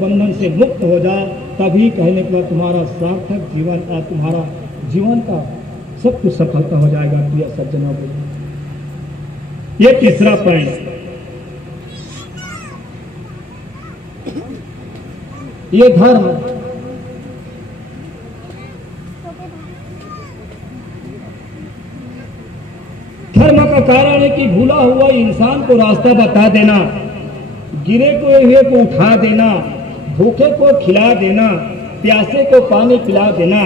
बंधन से मुक्त हो जाओ, तभी कहने के बाद तुम्हारा सार्थक जीवन और तुम्हारा जीवन का सब कुछ सफलता हो जाएगा। प्रिय सज्जनों को, ये तीसरा पॉइंट, ये धर्म। धर्म का कारण है कि भूला हुआ इंसान को रास्ता बता देना, गिरे हुए को उठा देना, भूखे को खिला देना, प्यासे को पानी पिला देना,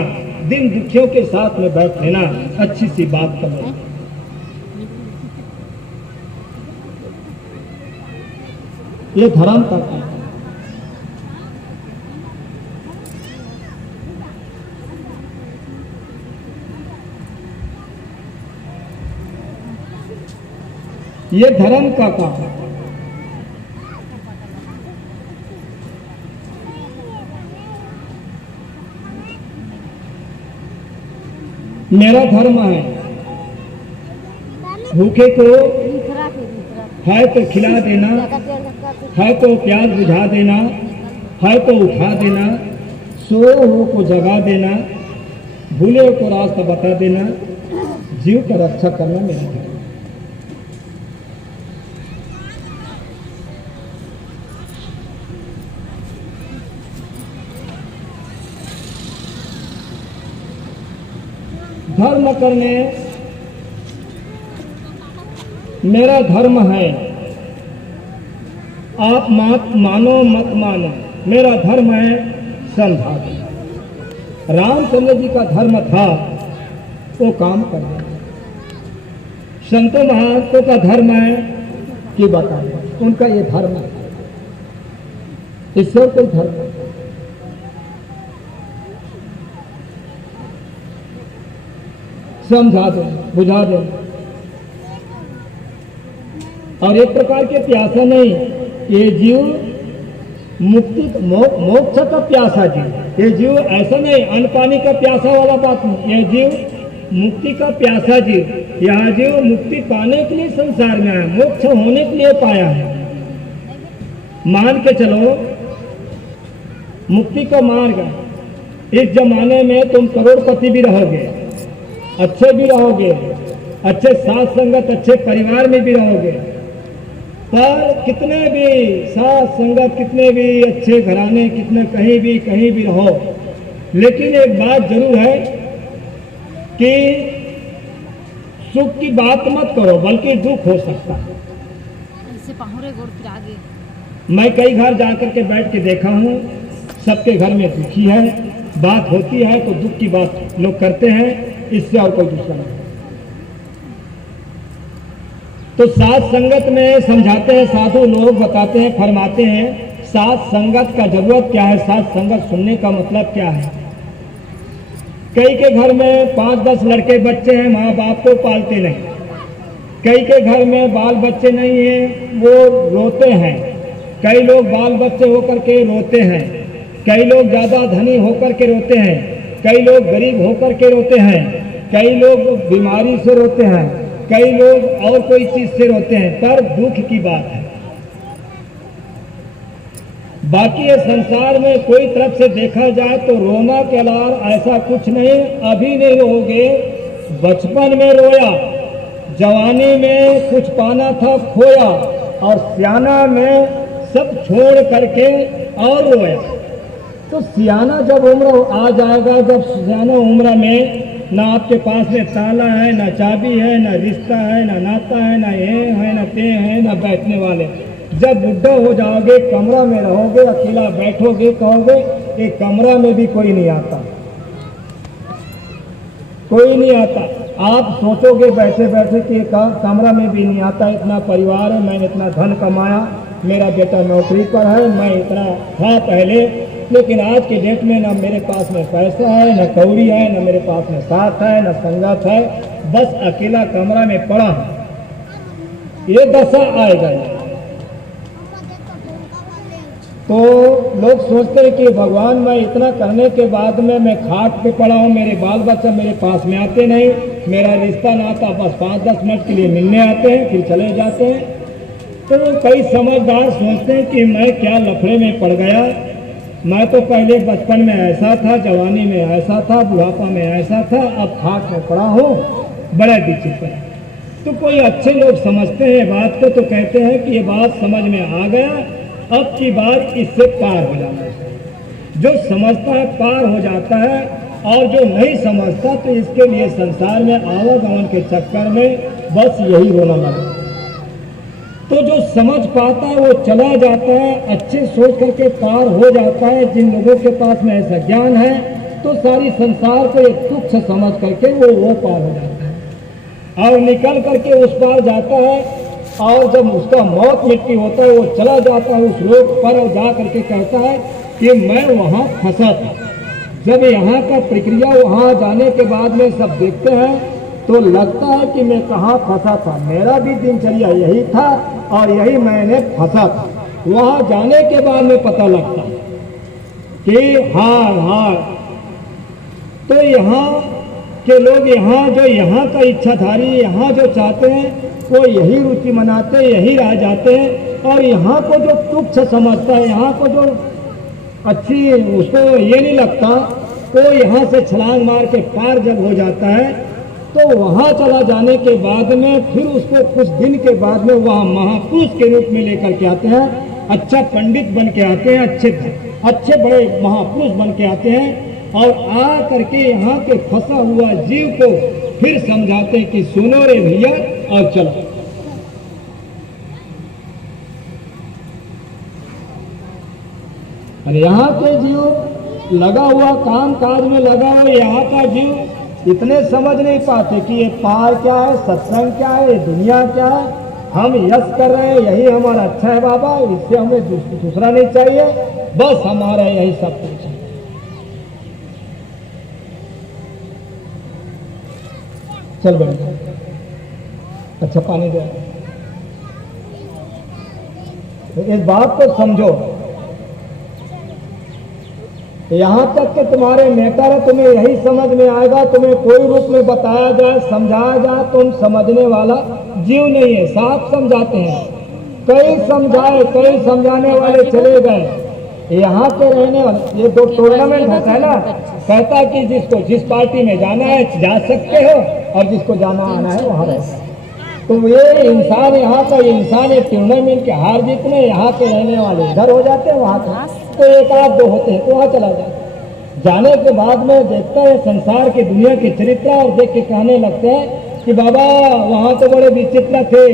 दिन दुखियों के साथ में बैठ लेना, अच्छी सी बात करना। ये धर्म का काम है। ये धर्म का काम है। मेरा धर्म है भूखे को है तो खिला देना, है तो प्यास बुझा देना, है तो उठा देना, सोए हुए को जगा देना, भूले को रास्ता बता देना, जीव का रक्षा करना मेरा धर्म। धर्म करने मेरा धर्म है, आप मत मानो मत मानो, मेरा धर्म है समझा। रामचंद्र जी का धर्म था वो काम करना, संतों महात्मा का धर्म है कि बताए, उनका ये धर्म है, इससे कोई धर्म है। समझा दो, बुझा दो, और एक प्रकार के प्यासा नहीं, ये जीव मुक्ति मोक्ष का प्यासा जीव, ये जीव ऐसा नहीं अन्न पानी का प्यासा वाला बात नहीं, ये जीव मुक्ति का प्यासा जीव। यह जीव मुक्ति पाने के लिए संसार में आया, मोक्ष होने के लिए पाया है। मान के चलो मुक्ति का मार्ग, इस जमाने में तुम करोड़पति भी रहोगे, अच्छे भी रहोगे, अच्छे साथ संगत अच्छे परिवार में भी रहोगे, पर कितने भी साथ संगत, कितने भी अच्छे घराने, कितने कहीं भी रहो, लेकिन एक बात जरूर है कि सुख की बात मत करो, बल्कि दुख हो सकता है। मैं कई घर जाकर के बैठ के देखा हूँ, सबके घर में दुखी है, बात होती है तो दुख की बात लोग करते हैं, इससे और कोई दूसरा नहीं। तो साथ संगत में समझाते हैं साधु लोग, बताते हैं, फरमाते हैं साथ संगत का जरूरत क्या है, साथ संगत सुनने का मतलब क्या है। कई के घर में 5-10 लड़के बच्चे हैं, माँ बाप को पालते नहीं। कई के घर में बाल बच्चे नहीं हैं, वो रोते हैं। कई लोग बाल बच्चे होकर के रोते हैं, कई लोग ज़्यादा धनी होकर के रोते हैं, कई लोग गरीब होकर के रोते हैं, कई लोग बीमारी से रोते हैं, कई लोग और कोई चीज से रोते हैं, पर दुख की बात है। बाकी ये संसार में कोई तरफ से देखा जाए तो रोना के अलावा ऐसा कुछ नहीं। अभी नहीं रोगे, बचपन में रोया, जवानी में कुछ पाना था खोया, और सियाना में सब छोड़ करके और रोया। तो सियाना जब उम्र आ जाएगा, जब सियाना उम्र में ना आपके पास में ताला है, ना चाबी है, ना रिश्ता है, ना नाता है, ना ये है, ना ते है, ना बैठने वाले, जब बुढ़ा हो जाओगे, कमरा में रहोगे, अकेला बैठोगे, कहोगे ये कमरा में भी कोई नहीं आता, कोई नहीं आता। आप सोचोगे बैठे बैठे कि कमरा में भी नहीं आता, इतना परिवार है, मैंने इतना धन कमाया, मेरा बेटा नौकरी पर है, मैं इतना था पहले, लेकिन आज के डेट में ना मेरे पास में पैसा है, ना कौड़ी है, ना मेरे पास में साथ है, ना संगत है, बस अकेला कमरा में पड़ा हूं। ये दशा आएगा। तो लोग सोचते हैं कि भगवान मैं इतना करने के बाद में मैं खाट पे पड़ा हूँ, मेरे बाल बच्चा मेरे पास में आते नहीं, मेरा रिश्ता नाता बस 5-10 मिनट के लिए मिलने आते हैं फिर चले जाते हैं। तो कई समझदार सोचते हैं कि मैं क्या लफड़े में पड़ गया, मैं तो पहले बचपन में ऐसा था, जवानी में ऐसा था, बुढ़ापा में ऐसा था, अब खाक में पड़ा हूँ, बड़ा विचित्र है। तो कोई अच्छे लोग समझते हैं बात को, तो कहते हैं कि ये बात समझ में आ गया, अब की बात इससे पार हो जाना चाहिए। जो समझता है पार हो जाता है, और जो नहीं समझता तो इसके लिए संसार में आवागमन के चक्कर में बस यही रोना लगता है। तो जो समझ पाता है वो चला जाता है, अच्छे सोच करके पार हो जाता है। जिन लोगों के पास में ऐसा ज्ञान है तो सारी संसार को एक तुच्छ समझ करके वो पार हो जाता है और निकल करके उस पार जाता है। और जब उसका मौत मृत्यु होता है वो चला जाता है उस लोक पर और जा करके कहता है कि मैं वहाँ फंसा था। जब यहाँ का प्रक्रिया वहाँ जाने के बाद में सब देखते हैं तो लगता है कि मैं कहाँ फंसा था, मेरा भी दिनचर्या यही था और यही मैंने फंसा था। वहाँ जाने के बाद में पता लगता है कि हाँ तो यहाँ के लोग यहाँ जो यहाँ का इच्छाधारी यहाँ जो चाहते हैं वो यही रुचि मनाते हैं, यही रह जाते हैं। और यहाँ को जो तुच्छ समझता है, यहाँ को जो अच्छी उसको ये नहीं लगता, तो यहाँ से छलांग मार के पार जब हो जाता है तो वहाँ चला जाने के बाद में फिर उसको कुछ दिन के बाद में वहाँ महापुरुष के रूप में लेकर के आते हैं, अच्छा पंडित बन के आते हैं, अच्छे बड़े महापुरुष बन के आते हैं और आ करके यहाँ के फंसा हुआ जीव को फिर समझाते हैं कि सुनो रे भैया और चलो। अरे यहाँ के जीव लगा हुआ काम काज में लगा हुआ, यहाँ का जीव इतने समझ नहीं पाते कि ये पार क्या है, सत्संग क्या है, ये दुनिया क्या है। हम यश कर रहे हैं, यही हमारा अच्छा है बाबा, इससे हमें दूसरा नहीं चाहिए, बस हमारा यही सब कुछ है। चल बैठ, अच्छा पानी दे। इस बात को समझो, यहाँ तक कि तुम्हारे नेता है, तुम्हें यही समझ में आएगा, तुम्हें कोई रूप में बताया जाए, समझाया जाए, तुम समझने वाला जीव नहीं है। साफ समझाते हैं, कई समझाए, कई समझाने वाले चले गए। यहाँ के रहने वाले, ये दो टूर्नामेंट होता है ना, कहता है कि जिसको जिस पार्टी में जाना है जा सकते हो और जिसको जाना आना है वहाँ रहे। तो ये इंसान, यहाँ का इंसान एक टूर्नामेंट के हार जीत में यहाँ के रहने वाले इधर हो जाते हैं, वहाँ के तो एक आध दो होते हैं तो वहाँ चला जाए। जाने के बाद में देखता है संसार की दुनिया के चरित्र और देख के कहने लगते हैं कि बाबा वहाँ तो बड़े विचित्र थे,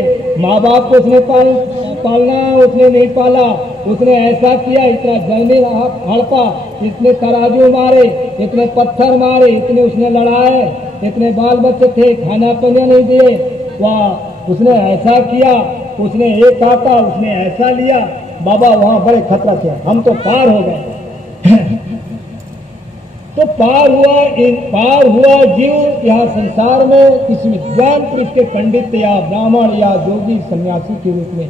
माँ बाप को उसने पालना उसने नहीं पाला, उसने ऐसा किया, इतना जंगली हड़पा, इतने तराजू मारे, इतने पत्थर मारे, इतने उसने लड़ाए, इतने बाल बच्चे थे, खाना पीना नहीं दिए, वाह उसने ऐसा किया, उसने एक काटा, उसने ऐसा लिया। बाबा वहाँ बड़े खतरा थे, हम तो पार हो गए। तो पार हुआ जीव यहाँ संसार में किसी विद्वान पुरुष के पंडित या ब्राह्मण या जोगी सन्यासी के रूप में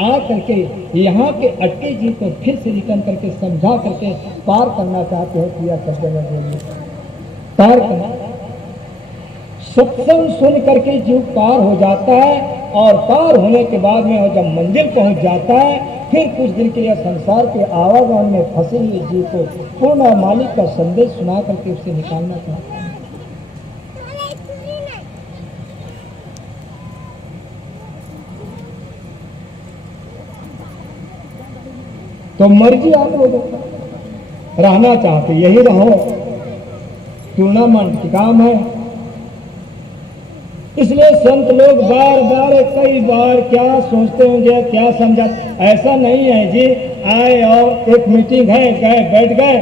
आ करके यहाँ के अटके जीव को फिर से रिटर्न करके समझा करके पार करना चाहते हैं। किया करते हैं पार करना, सत्संग सुन करके जीव पार हो जाता है और पार होने के बाद में जब मंजिल पहुंच जाता है फिर कुछ दिन के लिए संसार के आवागमन में फंसे हुए जीव को पूर्ण मालिक का संदेश सुना करके उससे निकालना चाहता है। तो मर्जी आप लोगों को रहना चाहते यही रहो, टूर्नामेंट काम है। इसलिए संत लोग बार बार कई बार क्या सोचते होंगे, क्या समझा, ऐसा नहीं है जी आए और एक मीटिंग है, गए बैठ गए,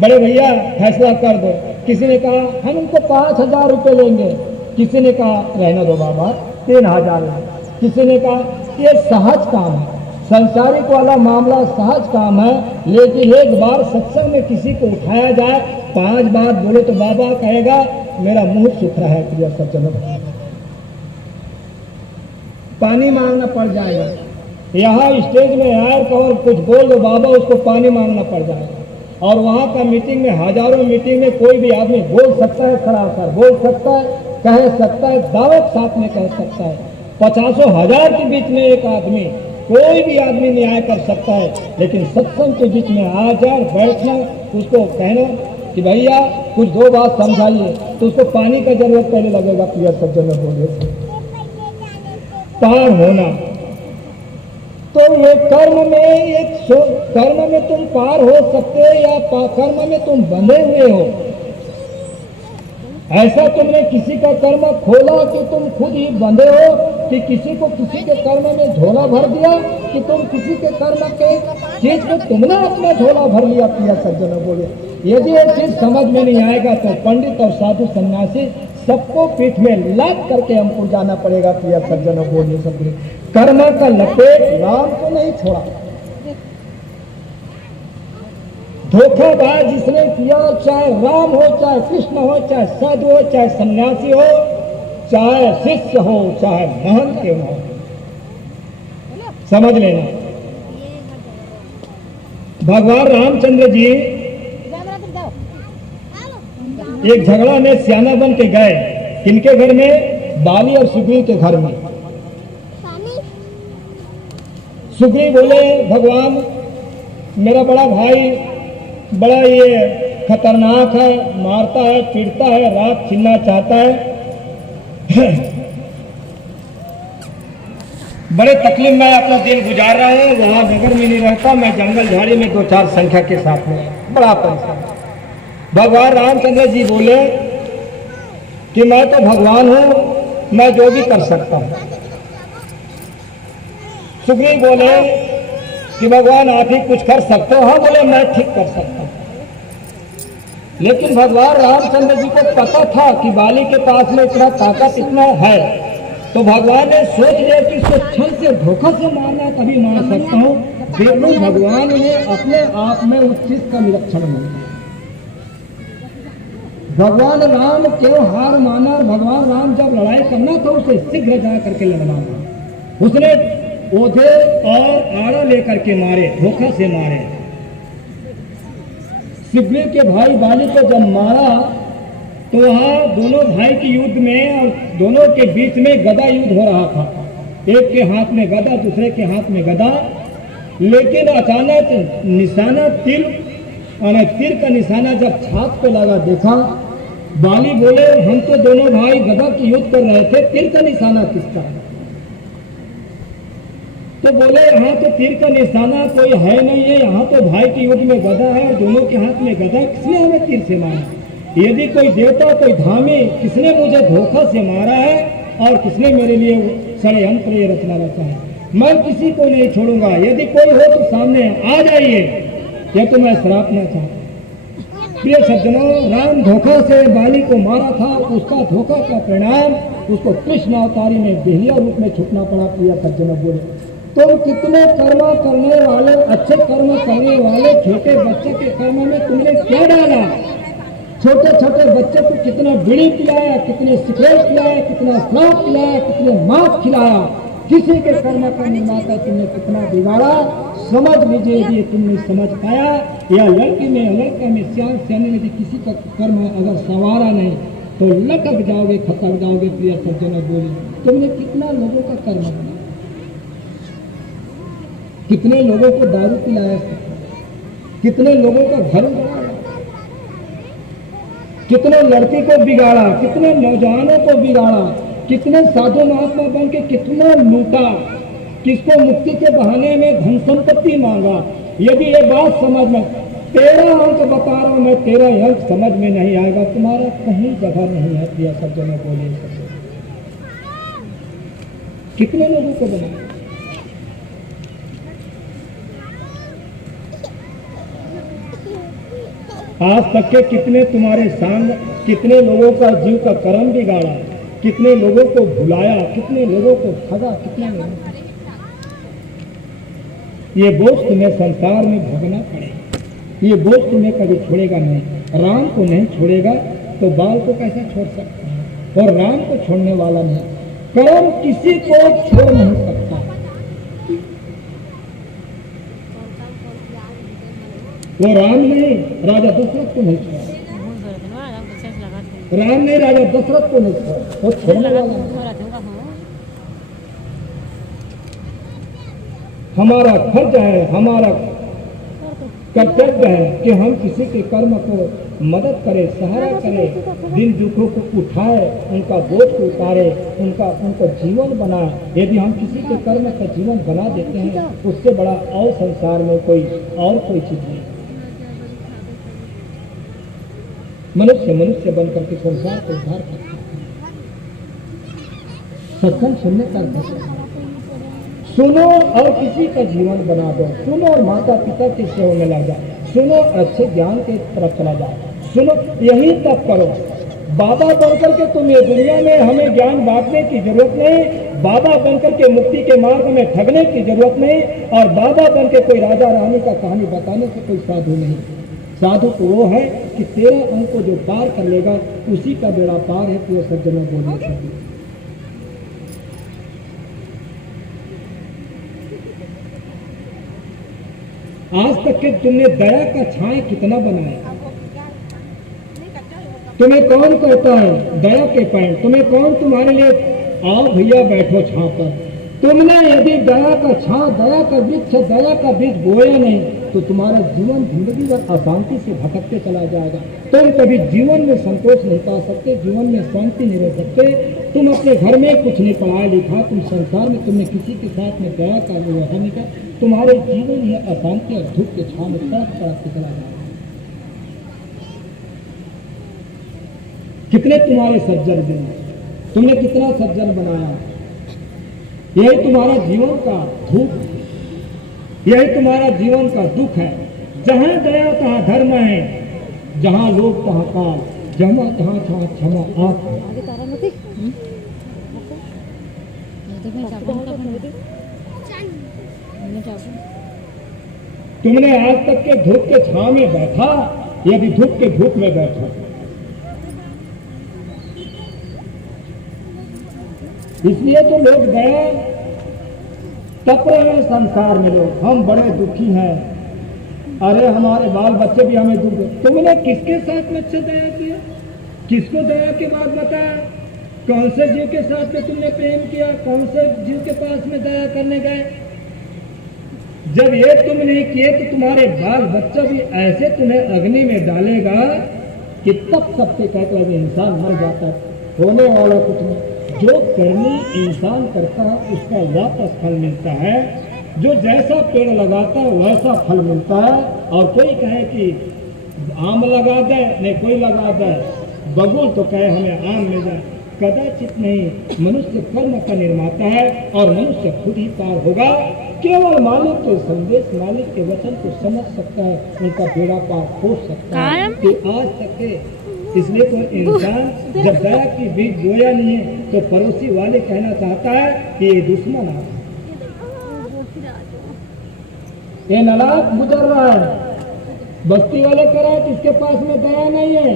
बड़े भैया फैसला कर दो। किसी ने कहा हम उनको 5,000 रुपये लेंगे, किसी ने कहा रहने दो बाबा 3,000, किसी ने कहा ये सहज काम है, संसारिक वाला मामला सहज काम है। लेकिन एक बार सत्संग में किसी को उठाया जाए, 5 बार बोले तो बाबा कहेगा मेरा मुंह सुथरा है, प्रिय सज्जनों, पानी मांगना पड़ जाएगा। यहाँ स्टेज में यार और कुछ बोल दो बाबा, उसको पानी मांगना पड़ जाएगा। और वहाँ का मीटिंग में, हजारों मीटिंग में कोई भी आदमी बोल सकता है, खड़ा होकर बोल सकता है, कह सकता है, दावत साथ में कह सकता है। 50,000 के बीच में एक आदमी कोई भी आदमी न्याय कर सकता है, लेकिन सत्संग के बीच में आ जाए, बैठना, उसको कहना कि भैया कुछ दो बात समझाइए, तो उसको पानी का जरूरत पहले लगेगा। प्रिय सज्जन बोले पार होना, तो ये कर्म में तुम पार हो सकते हो या कर्म में तुम बंधे हुए हो। ऐसा तुमने किसी का कर्म खोला कि तुम खुद ही बंधे हो, कि किसी को किसी के कर्म में झोला भर दिया, कि तुम किसी के कर्म के चीज को तुमने अपना झोला भर लिया। प्रिय सज्जनों बोले यदि ये चीज समझ में नहीं आएगा तो पंडित और साधु सन्यासी सबको पीठ में लाद करके हमको जाना पड़ेगा। प्रिय सज्जनों बोले सब कर्म का लपेट राम को नहीं छोड़ा। धोखाबाज जिसने किया, चाहे राम हो, चाहे कृष्ण हो, चाहे साधु हो, चाहे सन्यासी हो, चाहे शिष्य हो, चाहे महंत क्यों हो, समझ लेना। भगवान रामचंद्र जी एक झगड़ा में सियाना बन के गए। किनके घर में? बाली और सुग्रीव के घर में। सुग्रीव बोले भगवान मेरा बड़ा भाई बड़ा ये खतरनाक है, मारता है, पीटता है, रात छीनना चाहता है। बड़े तकलीफ में अपना दिन गुजार रहा हूँ, वहां नगर में नहीं रहता, मैं जंगल झाड़ी में 2-4 संख्या के साथ में बड़ा परेशान। भगवान रामचंद्र जी बोले कि मैं तो भगवान हूं, मैं जो भी कर सकता हूं। सुग्रीव बोले कि भगवान आप ही कुछ कर सकते हो। हाँ बोले मैं ठीक कर सकता हूं। लेकिन भगवान रामचंद्र जी को पता था कि बाली के पास में इतना ताकत इतना है, तो भगवान ने सोच लिया कि इसको छल से धोखा से मारना कभी मार सकता हूं। देखो भगवान ने अपने आप में उस चीज का निरीक्षण मिला। भगवान राम क्यों हार माना? भगवान राम जब लड़ाई करना था उसे शीघ्र जा करके लड़वाना। उसने ओझे और आड़ा लेकर के मारे, धोखा से मारे। सुग्रीव के भाई बाली को जब मारा तो वहां दोनों भाई के युद्ध में और दोनों के बीच में गदा युद्ध हो रहा था। एक के हाथ में गदा, दूसरे के हाथ में गदा। लेकिन अचानक निशाना तीर का निशाना जब छात पे लगा, देखा बाली बोले हम तो दोनों भाई गदा की युद्ध कर रहे थे, तीर का निशाना किसका? तो बोले यहाँ तो तीर का निशाना कोई है नहीं है, यहाँ तो भाई के युद्ध में गदा है और दोनों के हाथ में गदा, किसने हमें तीर से मारा? यदि कोई देवता कोई धामी, किसने मुझे धोखा से मारा है और किसने मेरे लिए षड्यंत्र ये रचना रचा है। मैं किसी को नहीं छोड़ूंगा। यदि कोई हो तो सामने आ जाइए, या तो मैं श्राप न चाहता। प्रिय सज्जनों, राम धोखा से बाली को मारा था, उसका धोखा का परिणाम उसको कृष्ण अवतारी में देहिया रूप में छुटना पड़ा। प्रिय सज्जनों बोले तुम कितने कर्म करने वाले, अच्छे कर्म करने वाले छोटे बच्चे के कर्म में तुमने क्या डाला? छोटे छोटे बच्चे को कितना बीड़ी पिलाया, कितने सिगरेट पिलाया, कितना शराब पिलाया, कितने मांस खिलाया। किसी के कर्म का निर्माता तुमने कितना बिगाड़ा। समझ लीजिए यदि तुमने समझ पाया, या लड़की में लड़का में सियाने में किसी का कर्म अगर संवारा नहीं तो लटक जाओगे, खतक जाओगे। प्रिय सज्जनों बोले तुमने कितना लोगों का कर्म बनाया, कितने लोगों को दारू पिलाया, कितने लोगों का घर उजाड़ा, कितने लड़की को बिगाड़ा, कितने नौजवानों को बिगाड़ा, कितने साधु महात्मा बन के कितना लूटा, किसको मुक्ति के बहाने में धन संपत्ति मांगा। यदि ये बात समझ में 13 अंक बता रहा हूं मैं, 13 अंक समझ में नहीं आएगा, तुम्हारा कहीं जगह नहीं है। प्रिय सज्जनों बोले कितने लोगों को बनाया, आज तक के कितने तुम्हारे संग, कितने लोगों का जीव का कर्म बिगाड़ा, कितने लोगों को भुलाया, कितने लोगों को ठगा, कितने लोगों। ये बोझ तुम्हें संसार में भोगना पड़ेगा, ये बोझ तुम्हें कभी छोड़ेगा नहीं। राम को नहीं छोड़ेगा तो बाल को कैसे छोड़ सकता है? और राम को छोड़ने वाला नहीं, कर्म किसी को छोड़ नहीं सकता। वो राम नहीं, राजा दशरथ को नहीं छोड़ा। राम नहीं, राजा दशरथ को नहीं छोड़ा, वो छोड़ने वाला। हमारा फर्ज है, हमारा कर्तव्य है कि हम किसी के कर्म को मदद करें, सहारा करें, दिन दुखों को उठाए, उनका बोझ को उतारे, उनका जीवन बनाए। यदि हम किसी के कर्म का जीवन बना देते हैं, उससे बड़ा और संसार में कोई चीज नहीं। मनुष्य बनकर के संसार को उद्धार करता है। सत्संग सुनने का सुनो और किसी का जीवन बना दो, सुनो और माता पिता की सेवा में लग जाओ, सुनो अच्छे ज्ञान की तरफ चला जाओ, सुनो यही तब करो। बाबा बनकर के तुम ये दुनिया में हमें ज्ञान बांटने की जरूरत नहीं, बाबा बनकर के मुक्ति के मार्ग में ठगने की जरूरत नहीं, और बाबा बनकर कोई राजा रानी का कहानी बताने से कोई साधु नहीं। साधु तो वो है कि 13 अंक को जो पार कर लेगा उसी का बेड़ा पार है। तो सज्जनों बोलिए आज तक के तुमने दया का छाया कितना बनाया? तुम्हें कौन कहता है दया के पैर? तुम्हें कौन तुम्हारे लिए आओ भैया बैठो छां पर? तुमने यदि दया का छां, दया का वृक्ष, दया का बीज बोया नहीं तो तुम्हारा जीवन जिंदगी भर अशांति से भटकते चला जाएगा। तुम कभी जीवन में संतोष नहीं पा सकते, जीवन में शांति नहीं रह सकते। तुम अपने घर में कुछ नहीं पढ़ाया लिखा, तुम संसार में तुमने किसी के साथ में दया का व्यवहार नहीं किया, तुम्हारे जीवन में अशांति और दुख के छां में तड़प के चला जाएगा। कितने तुम्हारे सज्जन दिन, तुमने कितना सज्जन बनाया, यही तुम्हारा जीवन का धूप, यही तुम्हारा जीवन का दुख है। जहां दया तहां धर्म है, जहां लोभ तहां काल, जहां तहां क्षमा आप। तुमने आज तक के धूप के छांव में बैठा, यदि धूप के धूप में बैठा, इसलिए तो लोग दया तप रहे हैं संसार में। लोग हम बड़े दुखी हैं, अरे हमारे बाल बच्चे भी हमें दुख। तुमने किसके साथ में अच्छे दया किया? किसको दया की बात बताया? कौन से जीव के साथ में तुमने प्रेम किया? कौन से जीव के पास में दया करने गए? जब ये तुम नहीं किए तो तुम्हारे बाल बच्चा भी ऐसे तुम्हें अग्नि में डालेगा कि तब सबसे कहते हैं इंसान मर जाता है, होने वाला कुछ नहीं। जो कर्मी इंसान करता है उसका वापस फल मिलता है। जो जैसा पेड़ लगाता है वैसा फल मिलता है। और कोई कहे कि आम लगा दे, नहीं कोई लगा दे बबूल तो कहे हमें आम मिल जाए, कदाचित नहीं। मनुष्य कर्म का निर्माता है और मनुष्य खुद ही पार होगा। केवल मालिक के संदेश, मालिक के वचन को समझ सकता है, उनका बेड़ा पार हो सकता है। कि आज तक के इसलिए तो इंसान जब दया की बीज बोया नहीं है तो पड़ोसी वाले कहना चाहता है कि ये दुश्मन आ, ये नालायक गुजर रहा है। बस्ती वाले कह रहे हैं कि इसके पास में दया नहीं है,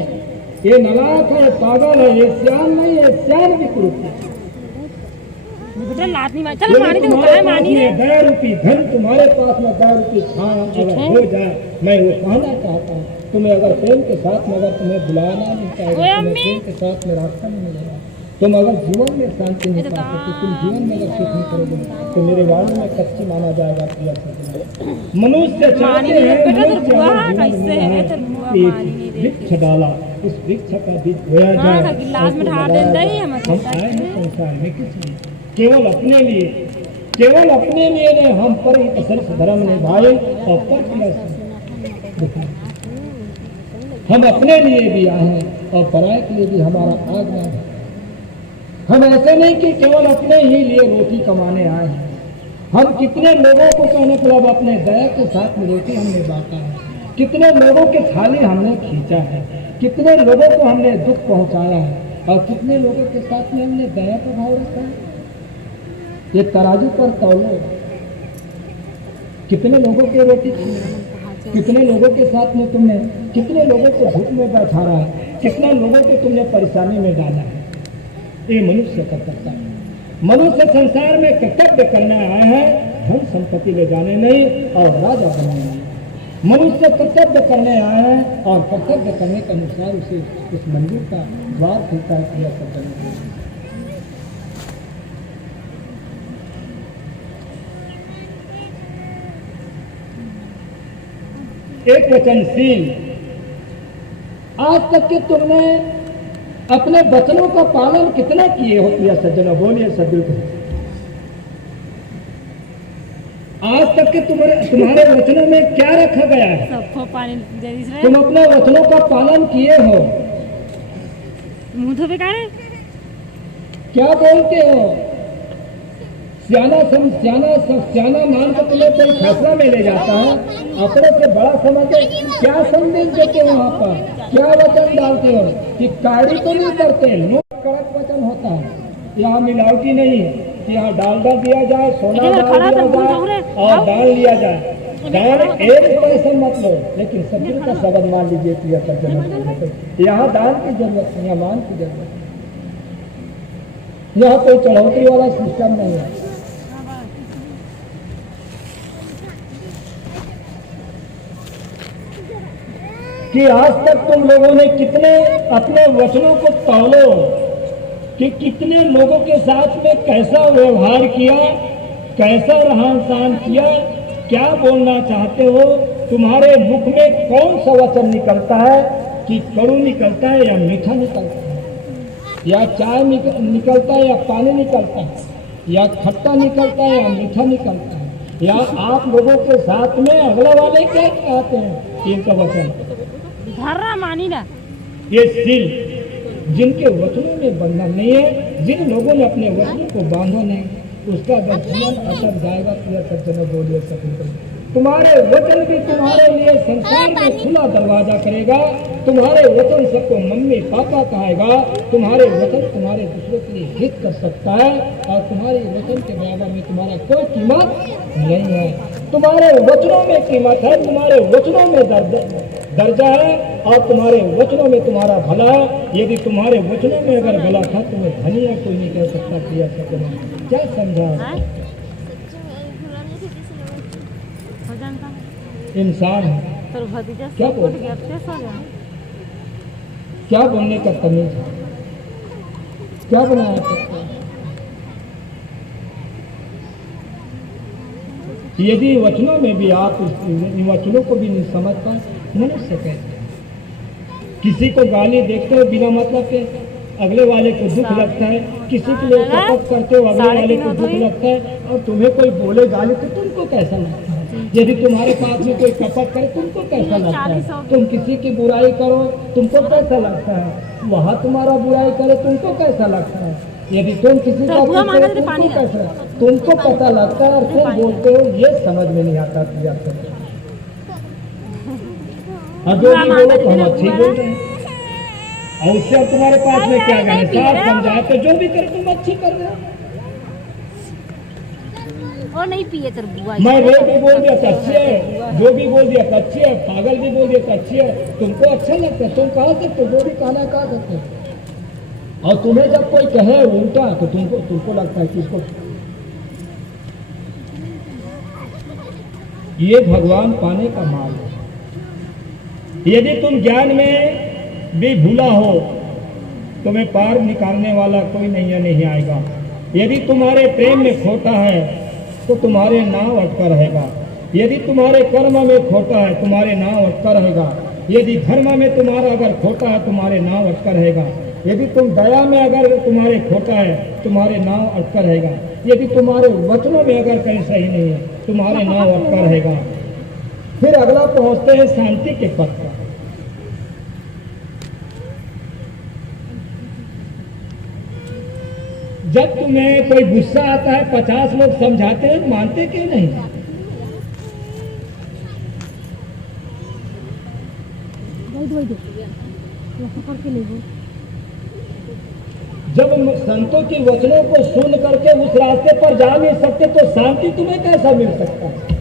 ये नालायक है, पागल है, ये सियान नहीं है, सियान भी कुरूप है। दया रूपी धन तुम्हारे पास में, दया रूपी छाया अगर हो जाए, मैं वो कहना चाहता हूँ तुम्हें अगर प्रेम के साथ में अगर तुम्हें बुलाना मिलता है, तुम्हें प्रेम के साथ में रास्ता नहीं मिलेगा, तुम अगर जीवन में शांति नहीं पा सकते, तुम जीवन में अगर सुख नहीं करोगे तो मेरे वाणी में कच्ची माना जाएगा। मनुष्य चाहते हैं वृक्ष डाला, उस वृक्ष का बीज बोया जाए। हम आए हैं संसार में किस लिए? केवल अपने लिए, केवल अपने लिए नहीं, हम पर असल धर्म निभाए और पर हम अपने लिए भी आए हैं और पराये के लिए भी हमारा आज्ञा है। हम ऐसे नहीं कि केवल अपने ही लिए रोटी कमाने आए हैं। हम कितने लोगों को कहने के बाद अपने दया के साथ में रोटी हमने बांटा है, कितने लोगों के थाली हमने खींचा है, कितने लोगों को हमने दुख पहुंचाया है और कितने लोगों के साथ में हमने दया का भाव रखा है। ये तराजू पर तौलो, कितने लोगों की रोटी, कितने लोगों के साथ में तुमने, कितने लोगों को धूप में बैठा रहा है, कितने लोगों को तुमने परेशानी में डाला है। ये मनुष्य का कर्तव्य है। मनुष्य संसार में कर्तव्य करने आए हैं, धन संपत्ति ले जाने नहीं और राजा बनाने नहीं। मनुष्य कर्तव्य करने आए हैं और कर्तव्य करने के अनुसार उसे इस मंदिर का द्वार खुलता है। पूरा कर्तव्य एक वचनशील। आज तक के तुमने अपने वचनों का पालन कितना किए हो प्रिय सज्जनों? बोलिए सदिल को। आज तक के तुम्हारे वचनों में क्या रखा गया है? सबको पानी दे दी रे। तुम अपने वचनों का पालन किए हो? मुंह धोबे का रे? क्या बोलते हो? सियाना मान कर तुम्हें कोई फैसला में ले जाता है, अपने से बड़ा समझे क्या संदेश देते हो? वहाँ पर क्या वचन डालते हो कि काड़ी तो नहीं करते? कड़क वचन होता है, यहाँ मिलावटी नहीं है, यहाँ डालडा दिया जाए, सोना डाल दिया जाए और डाल लिया जाए। दाल एक पैसा मत लो, लेकिन सब्जी का शब्द मान लीजिए प्रिय सज्जनों, यहाँ दान की जरूरत नहीं, यहाँ मान की जरूरत नहीं, यहाँ कोई चढ़ौती वाला सिस्टम नहीं है। कि आज तक तुम लोगों ने कितने अपने वचनों को तौलो कि कितने लोगों के साथ में कैसा व्यवहार किया, कैसा रहन सहन किया, क्या बोलना चाहते हो, तुम्हारे मुख में कौन सा वचन निकलता है कि कड़ू निकलता है या मीठा निकलता है, या चाय निकलता है या पानी निकलता है, या खट्टा निकलता है या मीठा निकलता है, या आप लोगों के साथ में अगला वाले क्या कहते हैं? इनका वचन धर्रा मानी ना। ये सील जिनके वचनों में बंधन नहीं है, जिन लोगों ने अपने वचनों को बांधा नहीं, उसका जीवन अटक जाएगा। प्रिय सज्जनों, बोलिए सभी, तुम्हारे वचन भी तुम्हारे लिए संसार में खुला दरवाजा करेगा। तुम्हारे वचन सबको मम्मी पापा कहेगा। तुम्हारे वचन तुम्हारे दूसरों के लिए हित कर सकता है, और तुम्हारे वचन के बराबर में तुम्हारा कोई कीमत नहीं है। तुम्हारे वचनों में कीमत है, तुम्हारे वचनों में दर्जा है, और तुम्हारे वचनों में तुम्हारा भला है। यदि तुम्हारे वचनों में अगर भला था, तुम्हें धनी है कोई नहीं कह सकता। प्रिय सज्जनों, क्या समझा? इंसान क्या बोलते, क्या बोलने का तमीज है, क्या बनाया सकते हैं? यदि वचनों में भी आप इन वचनों को भी नहीं समझ पाए, मनुष्य कहते किसी को गाली देखते हो बिना मतलब के, अगले वाले को दुख लगता है। किसी के लिए कपट करते हो, अगले वाले को दुख लगता है, और तुम्हें कोई बोले गाली तो तुमको कैसा लगता है? यदि तुम्हारे पास में कोई कपट करे, तुमको कैसा लगता है? तुम किसी की बुराई करो, तुमको कैसा लगता है? वहाँ तुम्हारा बुराई करे, तुमको कैसा लगता है? यदि तुम किसी का तुमको कैसा, तुमको पता लगता है, और तुम बोलते हो, ये समझ में नहीं आता। किया और जो भी बोलो तो हम अच्छी बोल रहे हैं, और उससे अब तुम्हारे पास में क्या कहना? साफ समझाए तो जो भी करे तुम अच्छी कर रहे हो। और नहीं पिए तेरे बुआ, मैं रोज भी बोल दिया तो अच्छी है, जो भी बोल दिया तो अच्छी है, पागल भी बोल दिया तो अच्छी है। तुमको अच्छा लगता है, तुम कहा सकते हो, जो भी कहना कहा सकते हो। और तुम्हें जब कोई कहे उल्टा, तो तुमको लगता है कि इसको, ये भगवान पाने का माल है। यदि तुम ज्ञान में भी भूला हो, तुम्हें पार निकालने वाला कोई नहीं आएगा। यदि तुम्हारे प्रेम में खोटा है, तो तुम्हारे नाव अटका रहेगा। यदि तुम्हारे कर्म में खोटा है, तुम्हारे नाव अटका रहेगा। यदि धर्म में तुम्हारा अगर खोटा है, तुम्हारे नाव अटका रहेगा। यदि तुम दया में अगर तुम्हारे खोटा है, तुम्हारे नाव अटका रहेगा। यदि तुम्हारे वचनों में अगर कहीं सही नहीं है, तुम्हारे नाव अटका रहेगा। फिर अगला पहुंचते हैं शांति के पद पर। जब तुम्हें कोई गुस्सा आता है, 50 लोग समझाते हैं, मानते क्यों नहीं? जब संतों के वचनों को सुन करके उस रास्ते पर जा नहीं सकते, तो शांति तुम्हें कैसा मिल सकता है?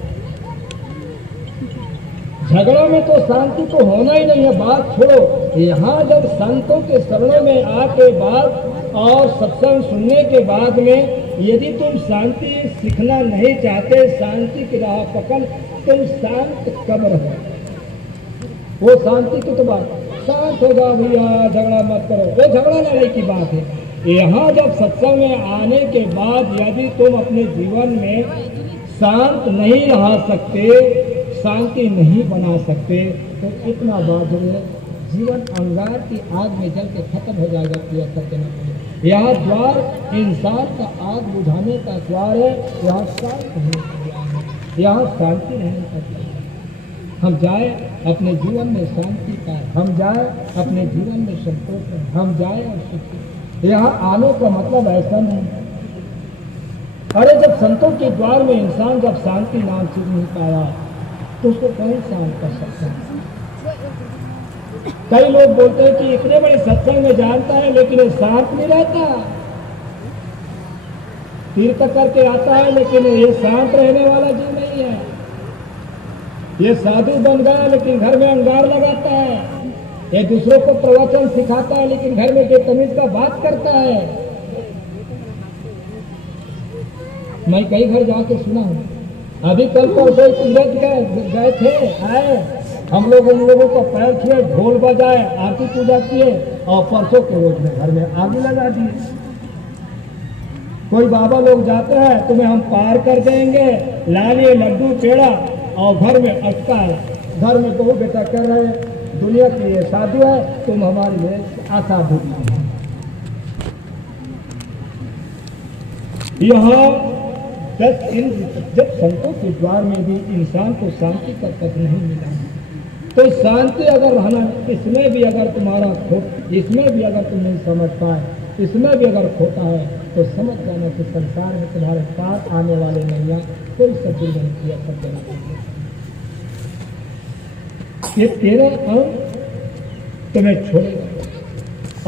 झगड़ा में तो शांति तो होना ही नहीं है, बात छोड़ो। यहाँ जब संतों के शरणों में आके बाद और सत्संग सुनने के बाद में यदि तुम शांति सीखना नहीं चाहते, शांति की राह पकड़, तुम शांत कब रहो? वो शांति की तो बात, शांत हो जाओ भैया, झगड़ा मत करो, वो झगड़ा लड़ाई की बात है। यहाँ जब सत्संग में आने के बाद यदि तुम अपने जीवन में शांत नहीं रह सकते, शांति नहीं बना सकते तो इतना बाजुए जीवन अंगार की आग में जल के खत्म हो जाएगा। प्रिय सज्जनों, यह द्वार इंसान का आग बुझाने का द्वार है, यह शांत होने का द्वार है, यह शांति रहने का द्वार है। हम जाए अपने जीवन में शांति पाए, हम जाए अपने जीवन में संतोष पाए, हम जाए और सुखी। यहाँ आने का मतलब ऐसा नहीं। अरे जब संतों के द्वार में इंसान जब शांति नाम से नहीं पाया तो उसको कौन शांत कर सकता है? कई लोग बोलते हैं कि इतने बड़े सत्संग में जानता है लेकिन ये शांत नहीं रहता, तीर्थ करके आता है लेकिन ये शांत रहने वाला जीव नहीं है। ये साधु बन गया लेकिन घर में अंगार लगाता है, ये दूसरों को प्रवचन सिखाता है लेकिन घर में बेतमीज का बात करता है। मैं कई घर जाके सुना हूँ, अभी कल परसों तीरथ गए थे, आए हम लोग उन लोगों को पैर छुए, ढोल बजाए, आरती पूजा किए और परसों के रोज में घर में आग लगा दिए। कोई बाबा लोग जाते हैं, तुम्हें हम पार कर देंगे, लालिए लड्डू पेड़ा, और घर में अटका है, घर में बहू बेटा कर रहे हैं, दुनिया के लिए साधु है, तुम हमारे लिए असाधु हैं। यहाँ जब संतों के द्वार में भी इंसान को शांति का पद नहीं मिला तो शांति अगर रहना, इसमें भी अगर तुम्हारा इसमें भी अगर तुम नहीं समझ पाए, इसमें भी अगर खोता है तो समझ जाना कि संसार में तुम्हारे पास आने वाले नैया कोई सब्जी नहीं किया सकते। ये तेरा अंक तुम्हें छोड़ेगा,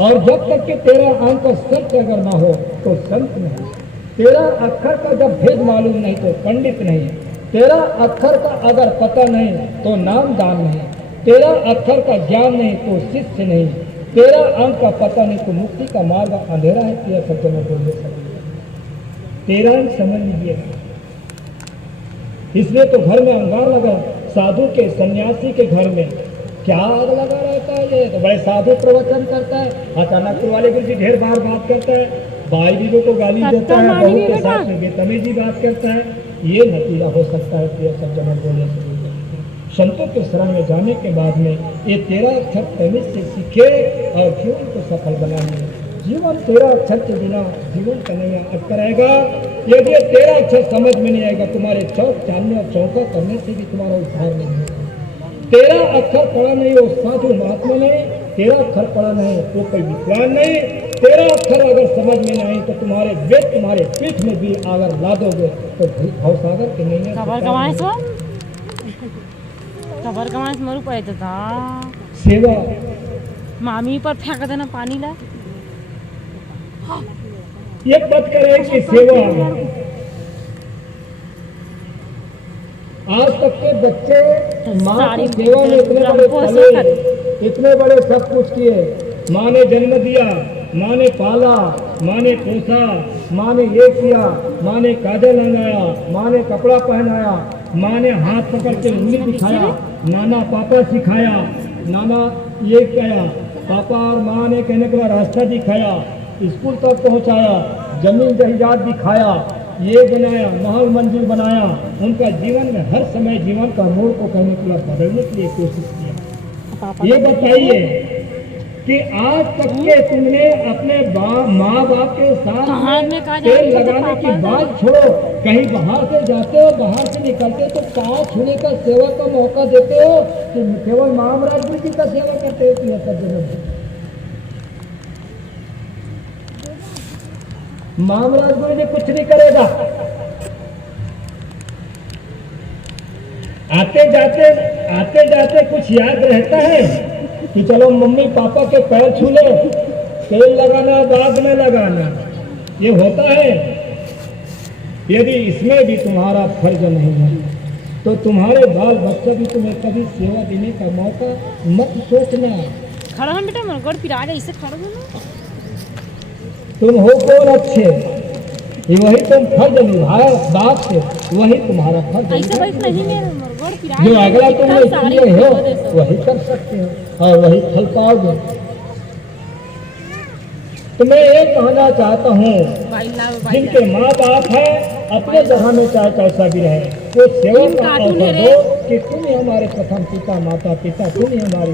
और जब तक कि तेरा अंक का सत्य अगर ना हो तो संत नहीं। तेरा अक्षर का जब भेद मालूम नहीं तो पंडित नहीं, तेरा अक्षर का अगर पता नहीं तो नामदान नहीं, तेरा अक्षर का ज्ञान नहीं तो शिष्य नहीं, तेरा अंक का पता नहीं तो मुक्ति का मार्ग अंधेरा है। तेरा सज्जनों को ले सकते, तेरा अंक समझ लीजिएगा। इसलिए तो घर में अंगार लगा, साधु के सन्यासी के घर में क्या आग लगा रहता है। ये तो बड़े साधु प्रवचन करता है, अचानक वाले गुरु जी ढेर बार बात करता है, भाई बीजों को गाली देता है, बहू के साथ में बेतमीजी बात करता है। ये नतीजा हो सकता है। प्रिय सज्जनों बोले संतों के शरण में जाने के बाद में ये 13 अक्षर तमीज से सीखे और जीवन को सफल बनाए। जीवन 13 अक्षर के बिना जीवन का नहीं अटका रहेगा। यदि 13 अक्षर समझ में नहीं आएगा, तुम्हारे चौक चालने और चौका करने से भी तुम्हारा उद्धार नहीं होगा। 13 अक्षर पढ़ा नहीं वो साधु महात्मा नहीं, 13 अक्षर पढ़ा नहीं वो कोई विद्वान नहीं। 13 अक्षर अगर समझ में नहीं आए तो तुम्हारे वेद तुम्हारे पीठ में भी अगर ला दोगे तो भवसागर के नहीं खबर कमाए से मरू पड़े था। सेवा मामी पर फेंक देना पानी ला, ये पद करे कि सेवा। आज तक के बच्चे माँ की सेवा में इतने बड़े पले, इतने बड़े सब कुछ किए। माँ ने जन्म दिया, माँ ने पाला, माँ ने पोसा, माँ ने ये किया, माँ ने काजल लगाया, माँ ने कपड़ा पहनाया, माँ ने हाथ पकड़ के उंगली दिखाया, नाना पापा सिखाया, नाना ये किया, पापा और माँ ने कहने के बाद रास्ता दिखाया, स्कूल तक पहुँचाया, जमीन जायदाद दिखाया, ये बनाया, महल मंजिल बनाया। उनका जीवन में हर समय जीवन का मोड़ को कहने के बाद बदलने के लिए कोशिश किया। ये बताइए कि आज तक के तुमने अपने माँ बाप के साथ तेल लगाने की बात छोड़ो, कहीं बाहर से जाते हो, बाहर से निकलते तो पाँव छूने का सेवा का मौका देते हो कि केवल महाराज गुरु जी का सेवा करते हो। महाराज गुरु जी कुछ नहीं करेगा। आते जाते कुछ याद रहता है कि चलो मम्मी पापा के पैर छू ले, तेल लगाना बाद में लगाना, ये होता है। यदि इसमें भी तुम्हारा फर्ज नहीं है तो तुम्हारे बाल बच्चा भी तुम्हें कभी सेवा देने का मौका मत सोचना। खड़ा हम बेटा मरगड़ पिरा गए, इससे खड़ा हो ना। तुम हो कौन अच्छे, वही तुम फर्ज निभाए बाप से, वही तुम्हारा फर्ज। ऐसे वैसे नहीं मेरे मरगड़ पिरा जो अगला तुमने किए हो वही कर सकते हो और वही फल पाओगे। तो मैं ये कहना चाहता हूँ, जिनके माँ बाप है अपने जगह में चाहे कैसा भी रहे, वो सेवा टीम का कार्टून है अवसर रे। दो कि तुम ही हमारे प्रथम पिता, माता पिता, तुम ही हमारी